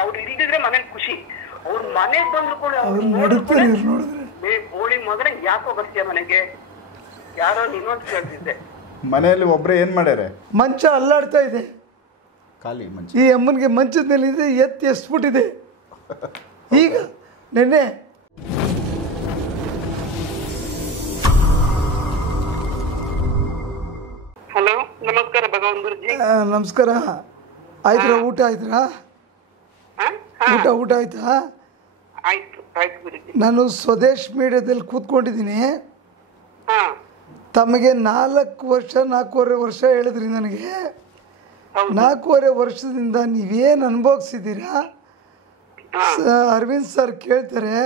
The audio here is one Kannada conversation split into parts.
ಅವ್ರು ಇಲ್ದಿದ್ರೆ ಮನೇಲಿ ಖುಷಿ. ಅವ್ರ ಮನೆಗ್ ಬಂದ್ರು ಕೂಡ ಹೋಳಿ ಮೊದಲೇ ಯಾಕೋ ಬರ್ತೀಯ ಮನೆಗೆ, ಯಾರೋ ಇನ್ನೊಂದು ಕೇಳ್ತಿದ್ದೆ. ಮನೆಯಲ್ಲಿ ಒಬ್ರೆ ಏನ್ ಮಾಡ್ಯಾರೆ? ಮಂಚ ಅಲ್ಲಾಡ್ತಾ ಇದೆ, ಖಾಲಿ ಮಂಚ. ಈ ಅಮ್ಮನಿಗೆ ಮಂಚದ ಮೇಲೆ ಇದೆ, ಎತ್ತಿ ಎಸ್ಬಿಟ್ಟಿದೆ. ಈಗ ನೆನ್ನೆ ಹಲೋ, ನಮಸ್ಕಾರ ಭಗವಾನ್ ಗುರುಜಿ. ನಮಸ್ಕಾರ. ಆಯ್ತಾ? ಊಟ ಆಯ್ತಾ? ಊಟ ಆಯ್ತಾ? ಆಯ್ತು ಆಯ್ತು ಗುರುಜಿ. ನಾನು ಸ್ವದೇಶ್ ಮೀಡಿಯಾದಲ್ಲಿ ಕೂತ್ಕೊಂಡಿದ್ದೀನಿ. ತಮಗೆ 4.5 ವರ್ಷ ಹೇಳಿದ್ರಿ ನನಗೆ. 4.5 ವರ್ಷದಿಂದ ನೀವೇನು ಅನುಭವಿಸಿದ್ದೀರಾ ಅರವಿಂದ್ ಸರ್ ಕೇಳ್ತಾರೆ.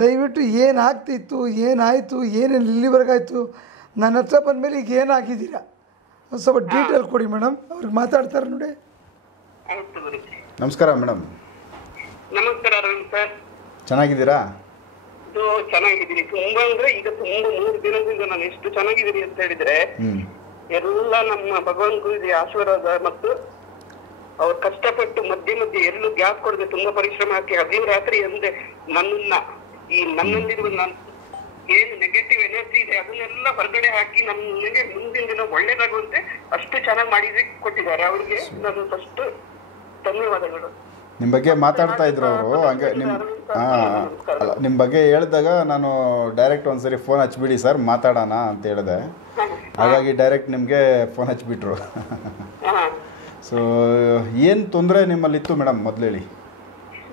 ದಯವಿಟ್ಟು ಏನಾಗ್ತಿತ್ತು, ಏನಾಯಿತು, ಏನೇನು ಇಲ್ಲಿವರೆಗಾಯ್ತು, ನನ್ನ ಹತ್ರ ಬಂದಮೇಲೆ ಈಗ ಏನಾಗಿದ್ದೀರಾ ಸ್ವಲ್ಪ ಡೀಟೇಲ್ ಕೊಡಿ ಮೇಡಮ್. ಅವ್ರಿಗೆ ಮಾತಾಡ್ತಾರೆ ನೋಡಿ. ನಮಸ್ಕಾರ ಮೇಡಮ್. ನಮಸ್ಕಾರ ಅರವಿಂದ್ ಸರ್. ಚೆನ್ನಾಗಿದ್ದೀರಾ? ಚೆನ್ನಾಗಿದ್ದೀನಿ. ತುಂಬಾ ಅಂದ್ರೆ ಈಗ ತುಂಬಾ 3 ದಿನದಿಂದ ನಾನು ಎಷ್ಟು ಚೆನ್ನಾಗಿದ್ದೀನಿ ಅಂತ ಹೇಳಿದ್ರೆ ಎಲ್ಲ ನಮ್ಮ ಭಗವಾನ್ ಗುರುಜಿ ಆಶೀರ್ವಾದ ಮತ್ತು ಅವ್ರು ಕಷ್ಟಪಟ್ಟು ಮಧ್ಯೆ ಎಲ್ಲೂ ಗ್ಯಾಪ್ ಕೊಡದೆ ತುಂಬಾ ಪರಿಶ್ರಮ ಹಾಕಿ ಹಗಲು ರಾತ್ರಿ ಎಂದೆ ನನ್ನಲ್ಲಿರುವ ಏನು ನೆಗೆಟಿವ್ ಎನರ್ಜಿ ಇದೆ ಅದನ್ನೆಲ್ಲ ಹೊರಗಡೆ ಹಾಕಿ ನನಗೆ ಮುಂದಿನ ದಿನ ಒಳ್ಳೇದಾಗುವಂತೆ ಅಷ್ಟು ಚೆನ್ನಾಗಿ ಮಾಡಿ ಕೊಟ್ಟಿದ್ದಾರೆ. ಅವ್ರಿಗೆ ನಾನು ಫಸ್ಟ್ ಧನ್ಯವಾದಗಳು. ನಿಮ್ಮ ಬಗ್ಗೆ ಮಾತಾಡ್ತಾ ಇದ್ರು ಅವರು. ಹಂಗೆ ನಿಮ್ಮ ಬಗ್ಗೆ ಹೇಳಿದಾಗ ನಾನು ಡೈರೆಕ್ಟ್ ಒಂದ್ಸರಿ ಫೋನ್ ಹಚ್ಬಿಡಿ ಸರ್ ಮಾತಾಡೋಣ ಅಂತ ಹೇಳಿದೆ. ಹಾಗಾಗಿ ಡೈರೆಕ್ಟ್ ನಿಮಗೆ ಫೋನ್ ಹಚ್ಬಿಟ್ರು. ಸೊ ಏನು ತೊಂದರೆ ನಿಮ್ಮಲ್ಲಿತ್ತು ಮೇಡಮ್ ಮೊದಲು ಹೇಳಿ.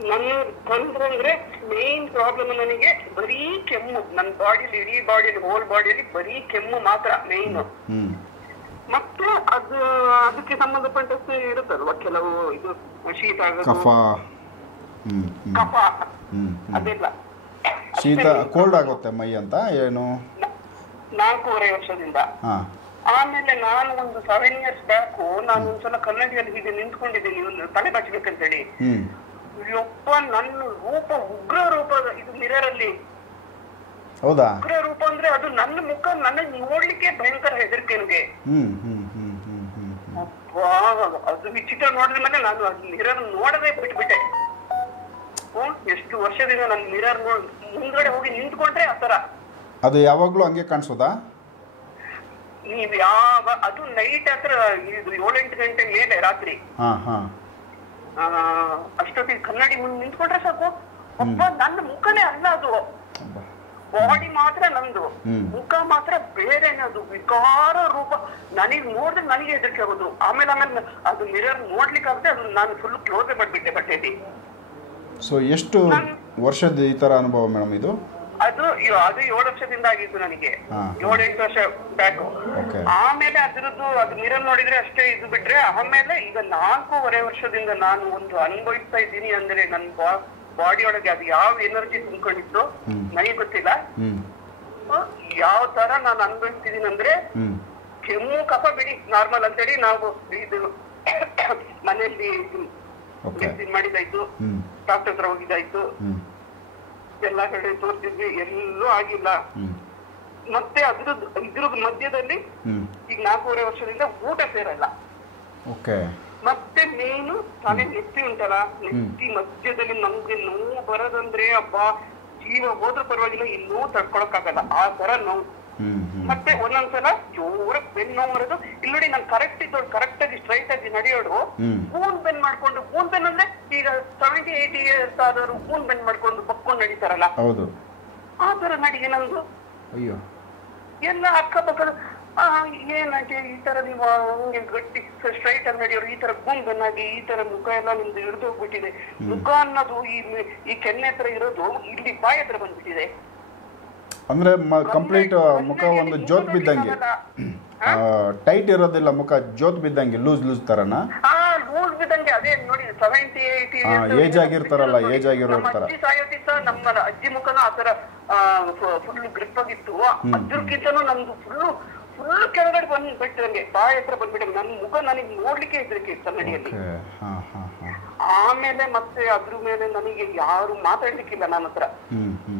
ನನ್ನ ತೊಂದರೆ ಅಂದ್ರೆ ಮೇನ್ ಪ್ರಾಬ್ಲಮ್ ನನಗೆ ಬರೀ ಕೆಮ್ಮು. ನನ್ನ ಬಾಡಿಲಿ ಇಡೀ ಬಾಡಿಯಲ್ಲಿ ಹೋಲ್ ಬಾಡಿಯಲ್ಲಿ ಬರೀ ಕೆಮ್ಮು ಮಾತ್ರ ಮೇನ್. ಮತ್ತೆ ಅದಕ್ಕೆ ಸಂಬಂಧಪಟ್ಟಷ್ಟು ಇರುತ್ತಲ್ವ ಕೆಲವು ಇದು ಶೀತ ಆಗೋದು, ಕಫ ಅದೆಲ್ಲ. ಶೀತ ಕೋಲ್ಡ್ ಆಗುತ್ತೆ ಮೈ ಅಂತ ಏನು 4.5 ವರ್ಷದಿಂದ. ಆಮೇಲೆ ನಾನು ಒಂದು 7 years ಬ್ಯಾಕ್ ನಾನು ಒಂದ್ಸಲ ಕನ್ನಡಿಯಲ್ಲಿ ಹೀಗೆ ನಿಂತ್ಕೊಂಡಿದ್ದೀನಿ ತಲೆ ಬಚ್ಚಬೇಕಂತೇಳಿ. ಯಪ್ಪ ನನ್ನ ರೂಪ ಉಗ್ರ ರೂಪ, ಇದು ಮಿರರ್ ಅಲ್ಲಿ ಹೌದಾ ಉಗ್ರ ರೂಪ ಅಂದ್ರೆ ಅದು ನನ್ನ ಮುಖ ನನಗೆ ನೋಡ್ಲಿಕ್ಕೆ ಭಯಂಕರ ಹೆದರಿಕೆ ನನಗೆ. ಅದು ವಿಚಿತ್ರ ನೋಡಿದ ಮೇಲೆ ನಾನು ಮಿರರ್ ನೋಡದೆ ಬಿಟ್ಬಿಟ್ಟೆ. ಎಷ್ಟು ವರ್ಷದಿಂದ ನಾನು ಮಿರರ್ ಮುಂದ್ಗಡೆ ಹೋಗಿ ನಿಂತ್ಕೊಂಡ್ರೆ ಆತರ. ಅದು ಯಾವಾಗ್ಲೂ ಹಂಗೆ ಕಾಣಿಸೋದಾ? ನೀವ್ ಅದು ನೈಟ್ ಹತ್ರ 7-8 ಗಂಟೆ ಮೇಲೆ ರಾತ್ರಿ ಅಷ್ಟೊತ್ತಿಗೆ ಕನ್ನಡಿ ಮುಂದೆ ನಿಂತ್ಕೊಂಡ್ರೆ ಸಾಕು. ಒಬ್ಬ ನನ್ನ ಮುಖನೇ ಅಲ್ಲ ಅದು, ಬಾಡಿ ಮಾತ್ರ ನಂದು, ಮುಖ ಮಾತ್ರ ಬೇರೆನೆ. ಅದು ವಿಕಾರ ರೂಪ. ನನಗೆ ನೋಡಿದ್ರೆ ನನಗೆ ಹೆದರಿಕೆ ಆಗೋದು. ಆಮೇಲೆ ಅದು ಮಿರರ್ ನೋಡ್ಲಿಕ್ಕೆ ಆಗುತ್ತೆ. ಅದು ನಾನು ಫುಲ್ ಕ್ಲೋಸ್ ಮಾಡ್ಬಿಟ್ಟೆ ಬಟ್ಟೆಯಲ್ಲಿ. ಸೊ ಎಷ್ಟು ವರ್ಷದ ಈ ತರ ಅನುಭವ ಮೇಡಮ್ ಇದು? ಅದು 7 ವರ್ಷದಿಂದ ಆಗಿತ್ತು ನನಗೆ, 7-8 ವರ್ಷ ಬ್ಯಾಕ್. ಆಮೇಲೆ ಅದು ಮಿರರ್ ನೋಡಿದ್ರೆ ಅಷ್ಟೇ ಇದು ಬಿಟ್ರೆ ಆಮೇಲೆ ಈಗ 4.5 ವರ್ಷದಿಂದ ನಾನು ಒಂದು ಅನುಭವಿಸ್ತಾ ಇದ್ದೀನಿ. ಅಂದ್ರೆ ನನ್ನ ಬಾಡಿ ಒಳಗೆ ಅದು ಯಾವ ಎನರ್ಜಿ ತುಂಬಿಕೊಂಡಿತ್ತು ನನಗೆ ಗೊತ್ತಿಲ್ಲ. ಯಾವ ತರ ನಾನು ಅನುಭವಿಸ್ತಿದ್ದೀನಿ ಅಂದ್ರೆ ಕೆಮ್ಮು ಕಫ ಬಿಡಿ ನಾರ್ಮಲ್ ಅಂತೇಳಿ ನಾವು ಇದು ಮನೆಯಲ್ಲಿ ಮೆಡಿಸಿನ್ ಮಾಡಿದಾಯ್ತು, ಡಾಕ್ಟರ್ ಹತ್ರ ಹೋಗಿದ್ದಾಯ್ತು, ಎಲ್ಲ ಕಡೆ ತೋರಿಸಿದ್ವಿ, ಎಲ್ಲೂ ಆಗಿಲ್ಲ. ಮತ್ತೆ ಇದ್ರ ಮಧ್ಯದಲ್ಲಿ ಈಗ 4.5 ವರ್ಷದಿಂದ ಊಟ ಸೇರಲ್ಲ. ಮತ್ತೆ ಮೇನು ತಲೆ ನೆತ್ತಿ ಉಂಟಲ್ಲ, ನೆತ್ತಿ ಮಧ್ಯದಲ್ಲಿ ನಮ್ಗೆ ನೋವು ಬರೋದಂದ್ರೆ ಅಬ್ಬಾ ಜೀವ ಹೋದ್ರೂ ಪರವಾಗಿಲ್ಲ, ಈ ನೋವು ತಡ್ಕೊಳಕ್ಕಾಗಲ್ಲ ಆ ತರ ನೋವು. ಮತ್ತೆ ಒಂದೊಂದ್ಸಲ ಜೋರ ಬೆನ್ನು ನೋವು ಬರೋದು. ಇಲ್ಲಿ ನೋಡಿ ನಾನು ಕರೆಕ್ಟ್ ಆಗಿ ಸ್ಟ್ರೈಟ್ ಆಗಿ ನಡೆಯೋಡು ಬೂನ್ ಬೆನ್ ಮಾಡ್ಕೊಂಡು, ಬೂನ್ ಬೆನ್ ಅಂದ್ರೆ ಈಗ 70-80 years ಆದವರು ಬೂನ್ ಬೆನ್ ಮಾಡ್ಕೊಂಡು ಬಕ್ಕೊಂಡು ನಡೀತಾರಲ್ಲ, ಆ ತರ ನಡಿಗೆ ನಂದು. ಎಲ್ಲ ಅಕ್ಕಪಕ್ಕದ ಏನಾಗಿ ಈ ತರ ನೀವು ಹಂಗೆ ಗಟ್ಟಿ ಸ್ಟ್ರೈಟ್ ಆಗಿ ನಡೆಯೋರು ಈ ತರ ಬೂನ್ ಬೆನ್ನಾಗಿ ಈ ತರ ಮುಖ ಎಲ್ಲ ನಿಮ್ದು ಹಿಡಿದು ಹೋಗ್ಬಿಟ್ಟಿದೆ. ಮುಖ ಅನ್ನೋದು ಈ ಕೆನ್ನೆ ಹತ್ರ ಇರೋದು ಇಲ್ಲಿ ಬಾಯಿ ಹತ್ರ ಬಂದ್ಬಿಟ್ಟಿದೆ. ಅಂದ್ರೆ ಕಂಪ್ಲೀಟ್ ಮುಖ ಒಂದು ಜೋತ್ ಬಿದ್ದಂಗೆ ಟೈಟ್ ಇರೋದಿಲ್ಲ, ಮುಖ ಜೋತ್ ಬಿದ್ದಂಗೆ ಲೂಸ್ ತರನ ಲೂಸ್ ಬಿದ್ದಂಗೆ. ಅದೇ ನೋಡಿ 70-80 ಏಜ್ ಆಗಿರ್ತಾರಲ್ಲ, ಏಜ್ ಆಗಿರೋರ್ ತರ. ಅಜ್ಜಿ ಸಾಯೋದಿತ್ತ ನಮ್ಮ ಅಜ್ಜಿ ಮುಖನೂ ಆತರ ಫುಲ್ ಗ್ರಿಪ್ ಆಗಿತ್ತು. ಅದ್ರಕ್ಕಿಂತನೂ ನಮ್ದು ಫುಲ್ ಕೆಳಗಡೆ ಬಂದ್ಬಿಟ್ಟು ನನಗೆ ಬಾಯಿ ಹತ್ರ ಬಂದ್ಬಿಟ್ಟೆ. ನನ್ನ ಮುಖ ನನಗೆ ನೋಡ್ಲಿಕ್ಕೆ ಹೆದರಿಕೆ ಕನ್ನಡಿಯಲ್ಲಿ. ಆಮೇಲೆ ಮತ್ತೆ ಅದ್ರ ಮೇಲೆ ನನಗೆ ಯಾರು ಮಾತಾಡ್ಲಿಕ್ಕಿಲ್ಲ. ನನ್ನ ಹತ್ರ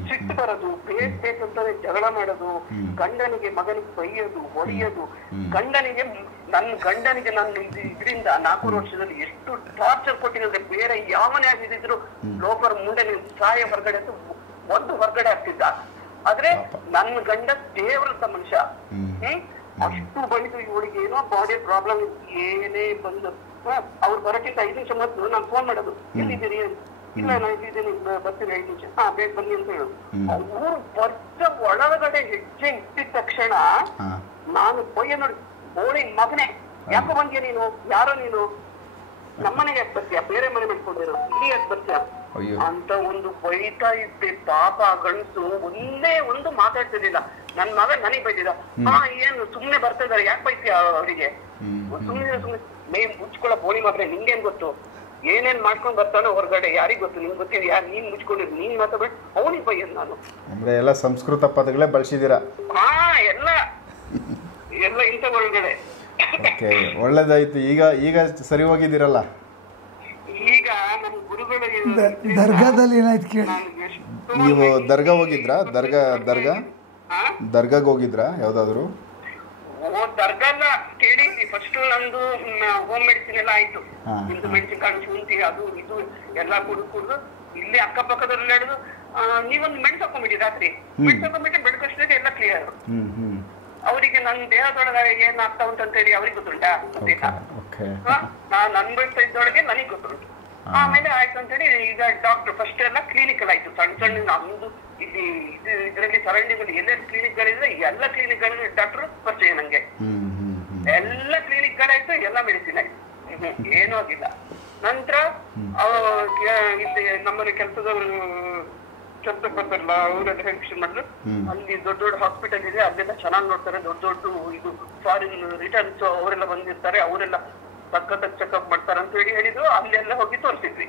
ಸಿಟ್ಟು ಬರೋದು, ಬೇಸ್ ಅಂತಾನೆ ಜಗಳ ಮಾಡೋದು, ಗಂಡನಿಗೆ ಮಗನಿಗೆ ಬೈಯೋದು, ಹೊಡೆಯೋದು. ನನ್ನ ಗಂಡನಿಗೆ ನಾನು ಇದರಿಂದ 4 ವರ್ಷದಲ್ಲಿ ಎಷ್ಟು ಟಾರ್ಚರ್ ಕೊಟ್ಟಿದ್ರೆ ಬೇರೆ ಯಾವನೇ ಆಗಿದ್ರು ಲೋಕರ್ ಮುಂದೆ ಸಾಯ ಹೊರಗಡೆ ಅಂತ ಒಂದು ಹೊರಗಡೆ ಆಗ್ತಿದ್ದ. ಆದ್ರೆ ನನ್ನ ಗಂಡ ದೇವರಂತ ಮನುಷ್ಯ. ಅಷ್ಟು ಬೈದು ಇವಳಿಗೆ ಏನೋ ಬಾಡಿ ಪ್ರಾಬ್ಲಮ್ ಏನೇ ಬಂದು ಅವ್ರು ಬರೋಕ್ಕಿಂತ 5 ನಿಮಿಷ ಮೊದಲು ನಾನು ಫೋನ್ ಮಾಡೋದು, ಎಲ್ಲಿದ್ದೀರಿ? ಇಲ್ಲ ನಾನು ಇಲ್ಲಿದ್ದೀನಿ, ಬರ್ತೀನಿ 5 ನಿಮಿಷ. ಬೇಗ ಬನ್ನಿ ಅಂತ ಹೇಳೋದು. ಅವ್ರು ವರ್ಷ ಒಳಗಡೆ ಹೆಜ್ಜೆ ಇಟ್ಟಿದ ತಕ್ಷಣ ನಾನು ಬಯ್ಯ ನೋಡಿ, ಓಳಿ ಮಗನೇ ಯಾಕೋ ಬಂದ್ಯಾ ನೀನು? ಯಾರೋ ನೀನು? ನಮ್ಮನೆಗೆ ಯಾಕೆ ಬರ್ತೀಯ? ಬೇರೆ ಮನೆ ಮಾಡ್ಕೊಂಡಿರೋ ಇಲ್ಲಿ ಯಾಕೆ ಬರ್ತೀಯ ಅಂತ ಒಂದು ಬೈತಾ ಇದ್ದೆ. ಪಾಪ ಗಂಡಸು ಒಂದೇ ಒಂದು ಮಾತಾಡ್ತಿರ್ಲಿಲ್ಲ. ನನ್ ಮಗ ನನಗ್ ಬೈತಿದ್ದ. ಏನು ಸುಮ್ನೆ ಬರ್ತಾ ಇದಾರೆ, ಯಾಕೆ ಬೈತೀಯ ಅವರಿಗೆ? ಸುಮ್ನೆ ಮೇನ್ ಮುಚ್ಕೊಳ್ಳೋ ಬೋಳಿ ಮಗನೇ, ನಿಂಗೇನ್ ಗೊತ್ತು? ಏನೇನ್ ಮಾಡ್ಕೊಂಡ್ ಬರ್ತಾನೋ ಹೊರಗಡೆ, ಯಾರಿಗ್ ಗೊತ್ತು? ನಿಂಗ್ ಗೊತ್ತಿಲ್ಲ. ಯಾರು ನೀನ್ ಮುಚ್ಕೊಂಡಿರ್, ನೀನ್ ಮಾತಾಡ್ಬೇಡ, ಅವನಿಗೆ ಬೈಯದ್ ನಾನು. ಅಂದ್ರೆ ಎಲ್ಲ ಸಂಸ್ಕೃತ ಪದಗಳೇ ಬಳಸಿದೀರಾ? ಎಲ್ಲ ಇಂಥ ಒಳಗಡೆ. ಒಳ್ಳೇದಾಯ್ತು. ಈಗ ಸರಿ ಹೋಗಿದ್ದೀರಲ್ಲ? ಈಗ ನಮ್ಮ ಗುರುಗಳು ದರ್ಗಾದಲ್ಲಿ ಏನಾಯ್ತು ಕೇಳಿ. ನೀವು ದರ್ಗಾ ಹೋಗಿದ್ರಾ? ದರ್ಗಾಗ್ ಹೋಗಿದ್ರಾ ಯಾವ್ದಾದ್ರು? ದರ್ಗಾಲ್ಲ ಕೇಳಿ. ಫಸ್ಟ್ ನಂದು ಹೋಮ್ ಮೆಡಿಸಿನ್ ಎಲ್ಲ ಆಯ್ತು. ಇಂದು ಮೆಡಿಸಿನ್ ಕಾಣ್ ಶುಂಠಿ ಅದು ಇದು ಎಲ್ಲಾ ಕುಡಿದು ಇಲ್ಲಿ ಅಕ್ಕಪಕ್ಕದಲ್ಲಿ ನಡೆದು ನೀವೊಂದು ಮೆಣಸು ಹಾಕೊಂಡ್ಬಿಡಿ. ರಾತ್ರಿ ಮೆಣಸು ಹಾಕೊಂಡ್ಬಿಟ್ಟು ಬೆಳಕಷ್ಟೇ ಎಲ್ಲ ಕ್ಲಿಯರ್. ಅವರಿಗೆ ನನ್ನ ದೇಹದೊಳಗೆ ಏನ್ ಆಗ್ತಾ ಉಂಟಂತ ಹೇಳಿ ಅವ್ರಿಗೆ ಗೊತ್ತುಂಟಾ? ನಾನ್ ಅನ್ಭವಿಸ್ತಾ ಇದ್ದೊಳಗೆ ನನಗ್ ಗೊತ್ತುಂಟು. ಆಮೇಲೆ ಆಯ್ತು ಅಂತ ಹೇಳಿ ಈಗ ಡಾಕ್ಟರ್ ಫಸ್ಟ್ ಎಲ್ಲ ಕ್ಲಿನಿಕಲ್ ಆಯ್ತು. ಸಣ್ಣ ನಮ್ದು ಇಲ್ಲಿ ಇದರಲ್ಲಿ ಸರೌಂಡಿಂಗ್ ಎಲ್ಲೆಲ್ಲಿ ಕ್ಲಿನಿಕ್ ಗಳಿದ್ರೆ ಎಲ್ಲ ಕ್ಲಿನಿಕ್ ಗಳಲ್ಲಿ ಡಾಕ್ಟರ್ ಪರಿಚಯ ನಂಗೆ. ಎಲ್ಲ ಕ್ಲಿನಿಕ್ ಗಳಾಯ್ತು, ಎಲ್ಲ ಮೆಡಿಸಿನ್ ಆಯ್ತು, ಏನೂ ಆಗಿಲ್ಲ. ನಂತರ ಇಲ್ಲಿ ನಮ್ಮನೆ ಕೆಲಸದವರು ಕೆಲಸ ಬರ್ತಾರಲ್ಲ, ಅವರೆಲ್ಲ ಹೆಲ್ಪ್ ಮಾಡಿದ್ರು. ಅಲ್ಲಿ ದೊಡ್ಡ ಹಾಸ್ಪಿಟಲ್ ಇದೆ, ಅಲ್ಲೆಲ್ಲ ಚೆನ್ನಾಗಿ ನೋಡ್ತಾರೆ. ದೊಡ್ಡ ಇದು ಫಾರಿನ್ ರಿಟರ್ನ್ಸ್ ಅವರೆಲ್ಲ ಬಂದಿರ್ತಾರೆ, ಅವರೆಲ್ಲ ಸಖತ್ ಚೆಕ್ಅಪ್ ಮಾಡ್ತಾರೆ ಅಂತ ಹೇಳಿದ್ರು. ಅಲ್ಲೆಲ್ಲ ಹೋಗಿ ತೋರಿಸಿದ್ವಿ.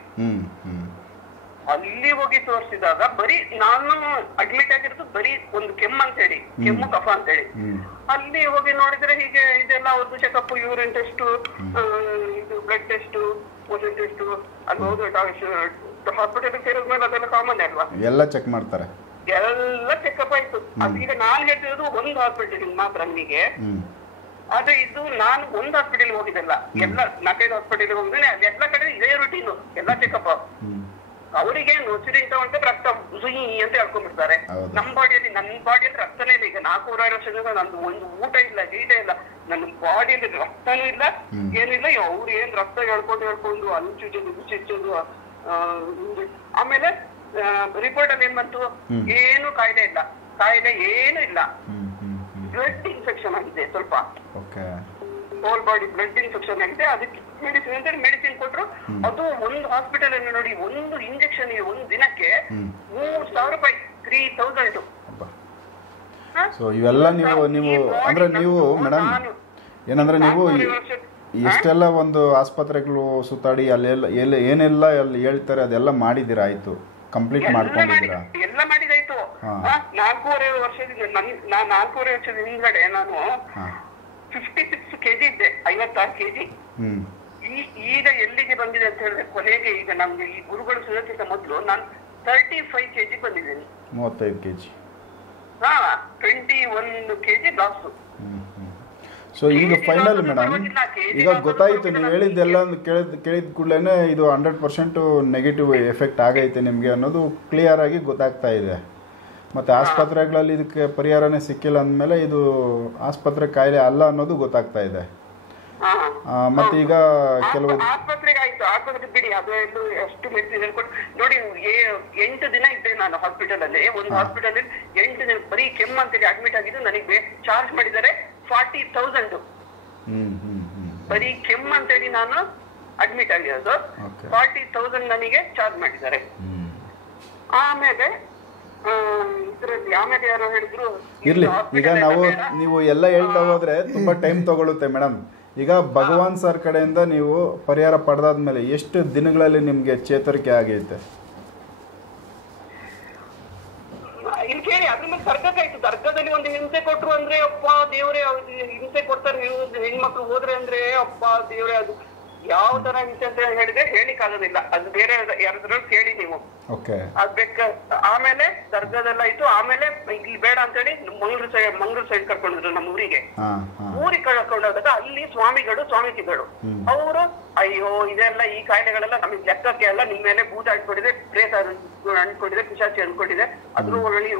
ಅಲ್ಲಿ ಹೋಗಿ ತೋರಿಸಿದಾಗ ಬರೀ ನಾನು ಅಡ್ಮಿಟ್ ಆಗಿರೋದು ಬರೀ ಒಂದು ಕೆಮ್ಮು ಅಂತ ಹೇಳಿ, ಕೆಮ್ಮು ಕಫ ಅಂತ ಹೇಳಿ. ಅಲ್ಲಿ ಹೋಗಿ ನೋಡಿದ್ರೆ ಹೀಗೆ ಇದೆಲ್ಲ ಅವ್ರದ್ದು ಚೆಕಪ್, ಯೂರಿನ್ ಟೆಸ್ಟ್, ಇದು ಬ್ಲಡ್ ಟೆಸ್ಟ್, ಓಜನ್ ಟೆಸ್ಟ್, ಅಲ್ಲಿ ಹೋಗಿ ಹಾಸ್ಪಿಟಲ್ ಸೇರಿದ್ಮೇಲೆ ಅದೆಲ್ಲ ಕಾಮನ್ ಅಲ್ವಾ, ಎಲ್ಲ ಚೆಕ್ ಮಾಡ್ತಾರೆ. ಎಲ್ಲ ಚೆಕಪ್ ಆಯ್ತು. ಅದೀಗ ನಾನ್ ಹೇಳ್ತಿರೋದು ಒಂದು ಹಾಸ್ಪಿಟಲ್ ಮಾತ್ರ ನಮಗೆ. ಆದ್ರೆ ಇದು ನಾನು ಒಂದು ಹಾಸ್ಪಿಟಲ್ ಹೋಗಿದ್ದಲ್ಲ, ಎಲ್ಲ 4-5 ಹಾಸ್ಪಿಟಲ್ ಹೋಗಿದ್ದೇನೆ. ಅಲ್ಲಿ ಎಲ್ಲ ಕಡೆ ಇದೇ ರೂಟೀನು, ಎಲ್ಲ ಚೆಕಪ್. ಅವರಿಗೆ ಸಿರಿಂಜ್ ತಗೊಂಡ್ರೆ ರಕ್ತ ಸುಯಿ ಅಂತ ಹೇಳ್ಕೊಂಡ್ಬಿಡ್ತಾರೆ. ನನ್ನ ಬಾಡಿಯಲ್ಲಿ ರಕ್ತನೇ ಇಲ್ಲ. ಈಗ 4 ವರ್ಷದಿಂದ ನಂದು ಒಂದು ಊಟ ಇಲ್ಲ, ಗೀಟ ಇಲ್ಲ, ನನ್ನ ಬಾಡಿಯಲ್ಲಿ ರಕ್ತನೂ ಇಲ್ಲ, ಏನಿಲ್ಲ. ಅವ್ರು ಏನ್ ರಕ್ತ ಹೇಳ್ಕೊಂಡು ಹಂಚುಚ್ಚೋದು. ಆಮೇಲೆ ರಿಪೋರ್ಟ್ ಅಲ್ಲಿ ಏನ್ ಬಂತು? ಏನು ಕಾಯಿಲೆ ಇಲ್ಲ, ಏನು ಇಲ್ಲ. ಬ್ಲಡ್ ಇನ್ಫೆಕ್ಷನ್ ಆಗಿದೆ ಸ್ವಲ್ಪ, ಹೋಲ್ ಬಾಡಿ ಬ್ಲಡ್ ಇನ್ಫೆಕ್ಷನ್ ಆಗಿದೆ. ಅದಕ್ಕೆ ಮೆಡಿಸಿನ್ ಅಂತ ಮೆಡಿಸಿನ್ ಕೊಟ್ರು. ಅದು ಒಂದು ಹಾಸ್ಪಿಟಲ್ ಅನ್ನು ನೋಡಿ, ಒಂದು ಇಂಜೆಕ್ಷನ್ ಒಂದು ದಿನಕ್ಕೆ 3,000 ರೂಪಾಯಿ, 3,000. ಸೊ ಇವೆಲ್ಲ ನೀವು ಅಂದ್ರೆ ನೀವು ಮೇಡಮ್ ಏನಂದ್ರೆ ನೀವು ಎಷ್ಟೆಲ್ಲ ಒಂದು ಆಸ್ಪತ್ರೆಗಳು ಸುತ್ತಾಡಿ ಅಲ್ಲೆಲ್ಲ ಏನೆಲ್ಲ ಅಲ್ಲಿ ಹೇಳ್ತಾರೆ ಅದೆಲ್ಲ ಮಾಡಿದಿರಾ? ಆಯ್ತು, ಕಂಪ್ಲೀಟ್ ಮಾಡ್ಕೊಂಡಿದ್ದೀರಾ? ಎಲ್ಲ ಮಾಡಿದಾಯ್ತು. 4.5 ವರ್ಷದಿಂದ ನಾನು 4.5 ವರ್ಷದ ಹಿಂದ್ಗಡೆ ನಾನು 56 kg ಇದ್ದೆ, 56 kg. ಈಗ ಎಲ್ಲಿಗೆ ಬಂದಿದೆ ಅಂತ ಹೇಳಿದ್ರೆ ಕೊನೆಗೆ ಈಗ ನಮ್ಗೆ ಈ ಗುರುಗಳು ಸುರಕ್ಷಿತ ಮೊದಲು ನಾನು 35 kg ಬಂದಿದ್ದೇನೆ. 35 kg. 21 kg loss. ಸೊ ಈಗ ಫೈನಲ್ ಮೇಡಮ್, ಈಗ ಗೊತ್ತಾಯ್ತು ನೀವು ಹೇಳಿದ್ದೆಲ್ಲ ಕೇಳಿದ ಕೂಡಲೇ ಇದು 100% ನೆಗೆಟಿವ್ ಎಫೆಕ್ಟ್ ಆಗೈತೆ ನಿಮಗೆ ಅನ್ನೋದು ಕ್ಲಿಯರ್ ಆಗಿ ಗೊತ್ತಾಗ್ತಾ ಇದೆ. ಮತ್ತು ಆಸ್ಪತ್ರೆಗಳಲ್ಲಿ ಇದಕ್ಕೆ ಪರಿಹಾರನೇ ಸಿಕ್ಕಿಲ್ಲ ಅಂದಮೇಲೆ ಇದು ಆಸ್ಪತ್ರೆ ಕಾಯಿಲೆ ಅಲ್ಲ ಅನ್ನೋದು ಗೊತ್ತಾಗ್ತಾ ಇದೆ. ಮತ್ತೆ ಈಗ ಕೆಲವು ಆಸ್ಪತ್ರೆಗೆ ಆಯ್ತು, ಆಸ್ಪತ್ರೆ ಬಿಡಿ, ಅದು ಎಷ್ಟು ಮೆಡಿಸಿನ್ ಹೇಳ್ಕೊಟ್ಟು ನೋಡಿ. 8 ದಿನ ಇದ್ದೆ ನಾನು ಹಾಸ್ಪಿಟಲ್ ಅಲ್ಲಿ. ಒಂದು ಹಾಸ್ಪಿಟಲ್ ಅಲ್ಲಿ 8 ದಿನ ಬರೀ ಕೆಮ್ಮು ಅಂತೇಳಿ ಅಡ್ಮಿಟ್ ಆಗಿದ್ದು. ನನಗೆ ಚಾರ್ಜ್ ಮಾಡಿದ್ದಾರೆ 40,000. ಬರೀ ಕೆಮ್ಮು ಅಂತೇಳಿ ನಾನು ಅಡ್ಮಿಟ್ ಆಗಿರೋದು. 40,000 ನನಗೆ ಚಾರ್ಜ್ ಮಾಡಿದ್ದಾರೆ. ಆಮೇಲೆ ಆಮೇಲೆ ಯಾರೋ ಹೇಳಿದ್ರು ಇರ್ಲಿ. ಈಗ ನೀವು ಎಲ್ಲ ಹೇಳ್ತಾ ಹೋದ್ರೆ ತುಂಬಾ ಟೈಮ್ ತಗೊಳುತ್ತೆ ಮೇಡಮ್. ಈಗ ಭಗವಾನ್ ಸರ್ ಕಡೆಯಿಂದ ನೀವು ಪರಿಹಾರ ಪಡೆದಾದ್ಮೇಲೆ ಎಷ್ಟು ದಿನಗಳಲ್ಲಿ ನಿಮಗೆ ಚೇತರಿಕೆ ಆಗೈತೆ? ಇಲ್ಲಿ ಕೇಳಿ, ಅದ್ರ ಮೇಲೆ ದರ್ಗಕ್ಕಾಯ್ತು. ದರ್ಗದಲ್ಲಿ ಒಂದು ಹಿಂಸೆ ಕೊಟ್ರು ಅಂದ್ರೆ ಅಪ್ಪ ದೇವ್ರೆ, ಹಿಂಸೆ ಕೊಡ್ತಾರೆ ಹೆಣ್ಮಕ್ಳು ಹೋದ್ರೆ ಅಂದ್ರೆ ಅಪ್ಪ ದೇವ್ರೆ, ಅದು ಯಾವ ತರ ಹಿಂಸೆ ಅಂತ ಹೇಳಿದ್ರೆ ಹೇಳಿಕ್ ಆಗೋದಿಲ್ಲ. ಅದು ಬೇರೆ ಯಾರಾದ್ರೂ ಕೇಳಿ ನೀವು. ಅದ್ ಬೇಕ. ಆಮೇಲೆ ದರ್ಗಾದಲ್ಲಾಯ್ತು. ಆಮೇಲೆ ಇಲ್ಲಿ ಬೇಡ ಅಂತ ಹೇಳಿ ಮಂಗಳೂರು ಸೈಡ್ ಕರ್ಕೊಂಡಿದ್ರು ನಮ್ಮ ಊರಿಗೆ ಕರ್ಕೊಂಡೋದಾಗ ಅಲ್ಲಿ ಸ್ವಾಮೀಜಿಗಳು ಅವರು ಅಯ್ಯೋ ಇದೆಲ್ಲ ಈ ಕಾಯಿಲೆಗಳೆಲ್ಲ ನಮಗೆ ಲೆಕ್ಕಕ್ಕೆ ಎಲ್ಲ ನಿಮ್ ಮೇಲೆ ಭೂತ ಅಂಟ್ಕೊಂಡಿದೆ, ಪ್ರೇತ ಅಂಟ್ಕೊಂಡಿದೆ, ಪಿಶಾಚಿ ಅಂಟ್ಕೊಂಡಿದೆ, ಅದ್ರ